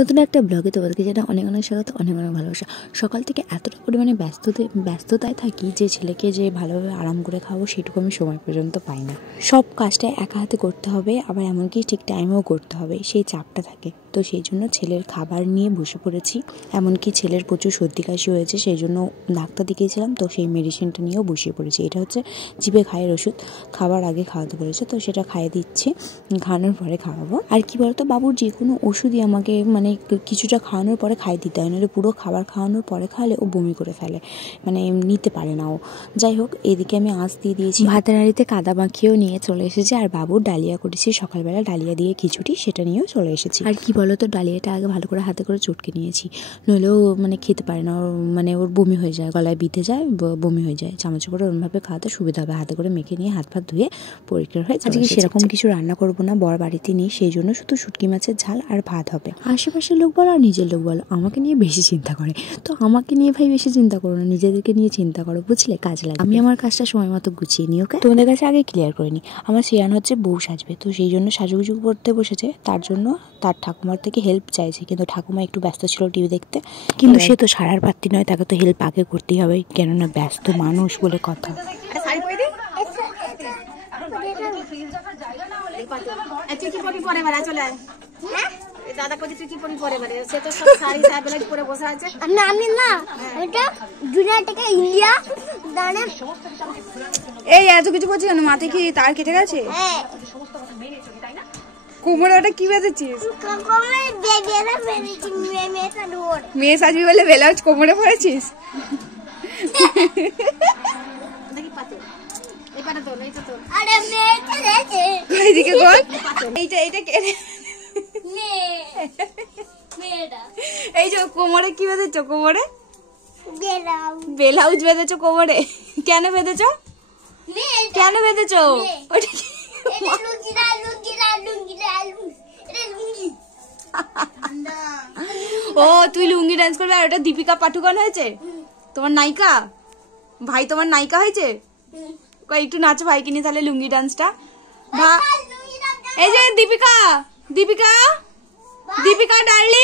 নতুন একটা ব্লগে তোমাদেরকে যেটা অনেক অনেক স্বাগত, অনেক অনেক ভালোবাসা। সকাল থেকে এতটা পরিমাণে ব্যস্ততায় থাকি যে ছেলেকে যে ভালোভাবে আরাম করে খাবো সেটুকু আমি সময় পর্যন্ত পাই না। সব কাজটা একা হাতে করতে হবে, আবার এমনকি ঠিক টাইমেও করতে হবে, সেই চাপটা থাকে। তো সেই জন্য ছেলের খাবার নিয়ে বসে পড়েছি। এমনকি ছেলের প্রচুর সর্দি কাশি হয়েছে, সেই জন্য ডাক্তার দেখিয়েছিলাম, তো সেই মেডিসিনটা নিয়েও বসে পড়েছি। এটা হচ্ছে জিভে খায়ের ওষুধ, খাবার আগে খাওয়াতে বলেছে, তো সেটা খাইয়ে দিচ্ছি, খাওয়ানোর পরে খাওয়াবো। আর কি বলতো, বাবুর যে কোনো ওষুধই আমাকে মানে কিছুটা খাওয়ানোর পরে খাইয়ে দিতে হয়, নাহলে পুরো খাবার খাওয়ানোর পরে খাওয়ালে ও বমি করে ফেলে, মানে নিতে পারে না ও। যাই হোক, এদিকে আমি আঁচ দিয়ে দিয়েছি, ভাতের হাঁড়িতে কাদা মাখিয়েও নিয়ে চলে এসেছি। আর বাবুর ডালিয়া করেছি সকালবেলা, ডালিয়া দিয়ে খিচুড়ি, সেটা নিয়েও চলে এসেছি। আর কি বলতো, ডালিয়াটা আগে ভালো করে হাতে করে চটকে নিয়েছি, নইলেও মানে খেতে পারে না, মানে ওর বমি হয়ে যায়, গলায় বিঁধে যায়, বমি হয়ে যায়। চামচ করে ওরমভাবে খাওয়াতে সুবিধা হবে, হাতে করে মেখে নিয়ে হাত ফাত ধুয়ে পরিষ্কার হয়ে। আজকে সেরকম কিছু রান্না করবো না, বর বাড়িতে নেই, সেই জন্য শুধু শুটকি মাছের ঝাল আর ভাত হবে। আশেপাশের লোক বলো আর নিজের লোক বলো, আমাকে নিয়ে বেশি চিন্তা করে, তো আমাকে নিয়ে ভাই বেশি চিন্তা করো না, নিজেদেরকে নিয়ে চিন্তা করো, বুঝলে? কাজ লাগে। আমি আমার কাজটা সময় মতো গুছিয়ে নিই। ওকে, তোমাদের কাছে আগে ক্লিয়ার করে নিই, আমার সিয়ান হচ্ছে বউ সাজবে, তো সেই জন্য সাজুগুজু করতে বসেছে, তার জন্য তার ঠাকুমার থেকে হেল্প চাইছে, কিন্তু ঠাকুমা একটু ব্যস্ত ছিল টিভি দেখতে। কিন্তু সে তো সারার পাত্তি নয়, তাকে তো হেল্প আগে করতেই হবে, কেননা ব্যস্ত মানুষ বলে কথা। দাদা কই তুই কি পরি পরে মানে সে তো সব শাড়ি সাহেব ব্লাউজ পরে বসে আছে। না আমি না, এটা দুনিয়া থেকে ইন্ডিয়া দাঁড়ে। এই এত কিছু করছিস কেন? মাথায় কি তার কেটে গেছে? হ্যাঁ, কোমরে ওটা কি বেঁধেছিস? কোমরে বেবিরা বেরিয়েছে, মেয়েটা ডোর। মেয়ে সাজবি বলে ব্লাউজ কোমরে পরেছিস? দেখি পাতে এই পাটা তো এই তো আরে মেয়েটা দেখে এইদিকে কর, এইটা কেটে মেয়েটা এই যে কোমরে কি বেঁধেছো? কোমরে বেলাও ব্লাউজ বেঁধেছো কোমরে? কেন বেঁধেছো? মেয়েটা কেন বেঁধেছো? ওটা কি? এটা লুঙ্গি এটা লুঙ্গি। ও তুই লুঙ্গি ডান্স করবে, আর ওটা দীপিকা পাডুকোন হয়েছে তোমার নায়িকা? ভাই তোমার নায়িকা হয়েছে? একটু নাচো ভাইকে নিয়ে তাহলে লুঙ্গি ডান্সটা। এই যে দীপিকা, দীপিকা, দীপিকা ডার্লিং।